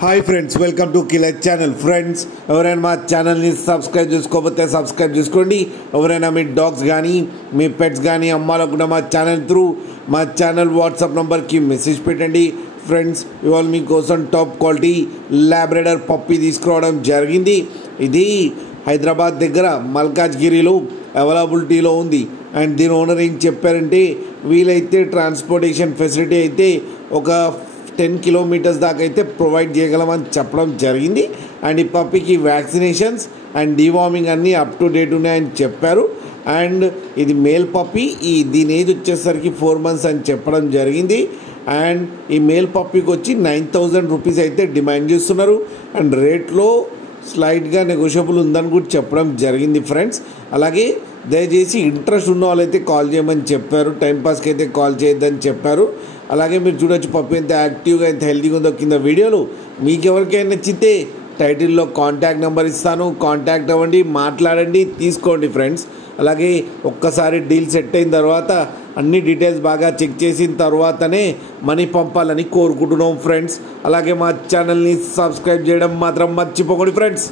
Hi friends, welcome to killer channel. Friends, ఎవరైనా మా ఛానల్ని సబ్స్క్రైబ్ చేసుకోకపోతే సబ్స్క్రైబ్ చేసుకోండి. ఎవరైనా మీ డాగ్స్ కానీ మీ పెట్స్ కానీ అమ్మాలనుకుంటే మా ఛానల్ వాట్సాప్ నెంబర్కి మెసేజ్ పెట్టండి. ఫ్రెండ్స్, ఇవాళ మీకోసం టాప్ క్వాలిటీ లాబ్రాడర్ పప్పీ తీసుకురావడం జరిగింది. ఇది హైదరాబాద్ దగ్గర మల్కాజ్గిరిలో అవైలబిలిటీలో ఉంది. అండ్ దీని ఓనర్ ఏం చెప్పారంటే, వీలైతే ట్రాన్స్పోర్టేషన్ ఫెసిలిటీ అయితే ఒక 10 కిలోమీటర్స్ దాకా అయితే ప్రొవైడ్ చేయగలమని చెప్పడం జరిగింది. అండ్ ఈ పప్పీకి వ్యాక్సినేషన్స్ అండ్ డివార్మింగ్ అన్నీ అప్ టు డేట్ ఉన్నాయని చెప్పారు. అండ్ ఇది మేల్ పప్పీ, దీని ఏజ్ వచ్చేసరికి 4 months అని చెప్పడం జరిగింది. అండ్ ఈ మేల్ పప్పీకి వచ్చి 9,000 రూపీస్ అయితే డిమాండ్ చేస్తున్నారు. అండ్ రేట్లో స్లైట్గా నెగోషియబుల్ ఉందని కూడా చెప్పడం జరిగింది. ఫ్రెండ్స్, అలాగే దయచేసి ఇంట్రెస్ట్ ఉన్న వాళ్ళైతే కాల్ చేయమని చెప్పారు. టైంపాస్కి అయితే కాల్ చేయొద్దని చెప్పారు. అలాగే మీరు చూడొచ్చు పప్పి ఎంత యాక్టివ్గా ఎంత హెల్తీగా ఉందో కింద వీడియోలు. మీకు ఎవరికైనా నచ్చితే టైటిల్లో కాంటాక్ట్ నెంబర్ ఇస్తాను, కాంటాక్ట్ అవ్వండి, మాట్లాడండి, తీసుకోండి. ఫ్రెండ్స్, అలాగే ఒక్కసారి డీల్ సెట్ అయిన తర్వాత అన్ని డీటెయిల్స్ బాగా చెక్ చేసిన తర్వాతనే మనీ పంపాలని కోరుకుంటున్నాం. ఫ్రెండ్స్, అలాగే మా ఛానల్ని సబ్స్క్రైబ్ చేయడం మాత్రం మర్చిపోకండి. ఫ్రెండ్స్.